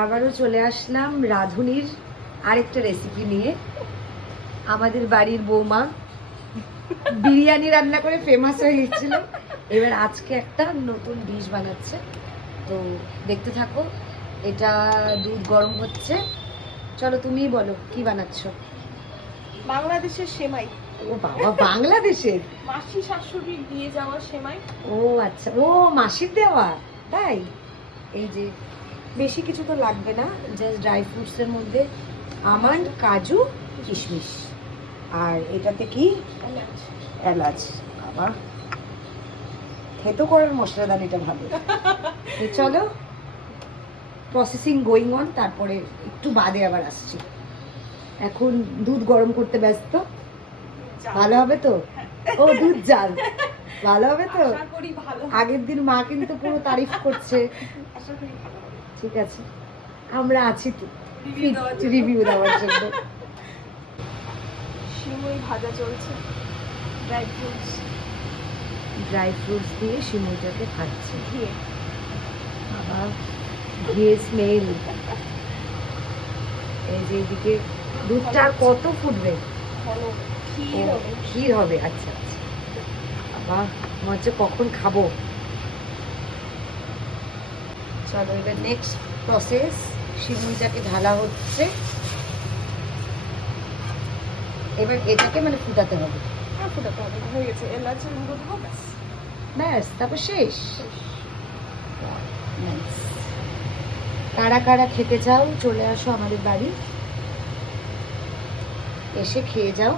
আবারও চলে আসলাম রাঁধুনির আরেকটা রেসিপি নিয়ে। আমাদের বাড়ির বৌমা বিরিয়ানি রান্না করে ফেমাস হয়ে গেছিল, এবার আজকে একটা নতুন ডিশ বানাচ্ছে। তো দেখতে থাকো। এটা দুধ গরম হচ্ছে। চলো তুমিই বলো কি বানাচ্ছ। বাংলাদেশের সেমাই। ও বাবা, বাংলাদেশের? মাসি শাশুড়ি দিয়ে যাওয়া সেমাই। ও আচ্ছা, ও মাসির দেওয়া, তাই? এই যে বেশি কিছু তো লাগবে না, জাস্ট ড্রাই ফ্রুটসের মধ্যে আমন্ড, কাজু, কিশমিশ, আর এটাতে কি এলাচ। বাবা, খেতো করার মশলাদানিটা ভালো। তো চলো, প্রসেসিং গোয়িং অন, তারপরে একটু বাদে আবার আসছি। এখন দুধ গরম করতে ব্যস্ত। ভালো হবে তো? ও দুধ জাল, ভালো হবে তো? আগের দিন মা কিন্তু পুরো তারিফ করছে। ঠিক আছে, আমরা আছি তো রিভিউ দেওয়ার জন্য। সিমুই ভাজা চলছে, ড্রাই ফ্রুটস দিয়ে সিমুইটাকে ভাজছে। ঘিয়ে। বাবা, ঘিয়ে স্মেল। এই যে এদিকে দুধটা আর কত ফুটবে? ক্ষীর হবে। আচ্ছা আচ্ছা, বাবা মনে হচ্ছে কখন খাবো। চলো, এবার নেক্সট প্রসেস, সিমুইটাকে ঢালা হচ্ছে। এবার এটাকে মানে ফুটাতে হবে। হয়ে গেছে, এলাচের গুঁড়ো দেবো, ব্যাস, তারপর শেষ। কারা কারা খেতে চাও চলে আসো আমাদের বাড়ি, এসে খেয়ে যাও।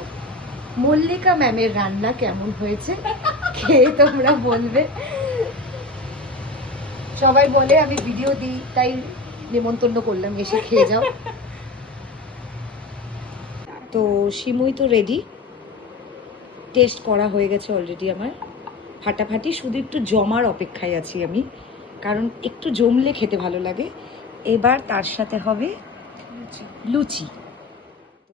মল্লিকা ম্যামের রান্না কেমন হয়েছে খেয়ে তোমরা বলবে। সবাই বলে আমি ভিডিও দিই, তাই নিমন্ত্রণ করলাম, এসে খেয়ে যাও। তো সিমুই তো রেডি, টেস্ট করা হয়ে গেছে অলরেডি আমার। ফাটাফাটি, শুধু একটু জমার অপেক্ষায় আছি আমি, কারণ একটু জমলে খেতে ভালো লাগে। এবার তার সাথে হবে লুচি।